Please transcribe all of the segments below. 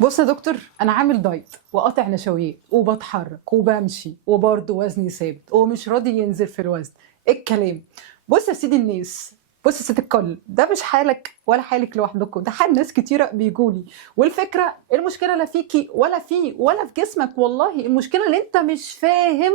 بص يا دكتور، انا عامل دايت وقاطع نشويات وبتحرك وبمشي وبرضه وزني ثابت ومش راضي ينزل في الوزن. ايه الكلام؟ بص يا سيدي الناس، بص يا ست الكل، ده مش حالك ولا حالك لوحدكم، ده حال ناس كتيره بيجولي. والفكره المشكله لا فيكي ولا فيه ولا في جسمك، والله المشكله اللي انت مش فاهم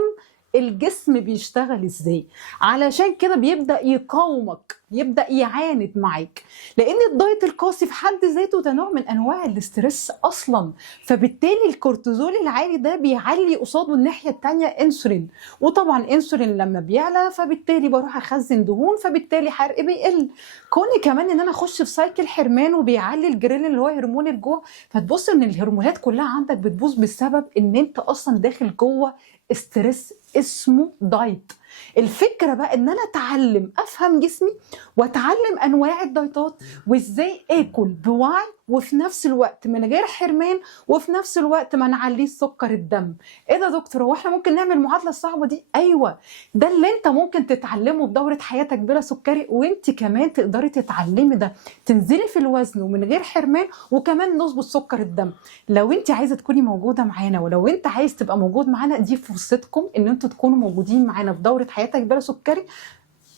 الجسم بيشتغل ازاي. علشان كده بيبدأ يقاومك، يبدأ يعاند معاك، لان الدايت القاسي في حد ذاته ده نوع من انواع الاسترس اصلا. فبالتالي الكورتيزول العالي ده بيعلي قصاده الناحيه التانيه انسولين، وطبعا انسولين لما بيعلى فبالتالي بروح اخزن دهون، فبالتالي حرقي بيقل. كوني كمان ان انا اخش في سايكل حرمان وبيعلي الجريلين اللي هو هرمون الجوع، فتبص ان الهرمونات كلها عندك بتبوظ بسبب ان انت اصلا داخل جوه استرس اسمه دايت. الفكره بقى ان انا اتعلم افهم جسمي واتعلم انواع الدايتات وازاي اكل بوعي، وفي نفس الوقت من غير حرمان، وفي نفس الوقت ما نعليش سكر الدم. ايه ده يا دكتور، هو احنا ممكن نعمل المعادله الصعبه دي؟ ايوه، ده اللي انت ممكن تتعلمه بدوره حياتك بلا سكري، وانت كمان تقدري تتعلمي ده، تنزلي في الوزن ومن غير حرمان، وكمان نظبط سكر الدم. لو انت عايزه تكوني موجوده معانا، ولو انت عايز تبقى موجود معانا، دي فرصتكم ان انتوا تكونوا موجودين معانا في دوره حياتك بلا سكري.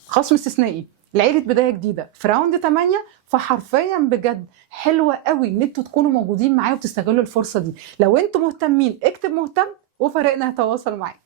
خصم استثنائي لعيله بدايه جديده في راوند 8. فحرفيا بجد حلوه قوي ان انتوا تكونوا موجودين معايا وتستغلوا الفرصه دي. لو انتوا مهتمين اكتب مهتم وفريقنا هيتواصل معاك.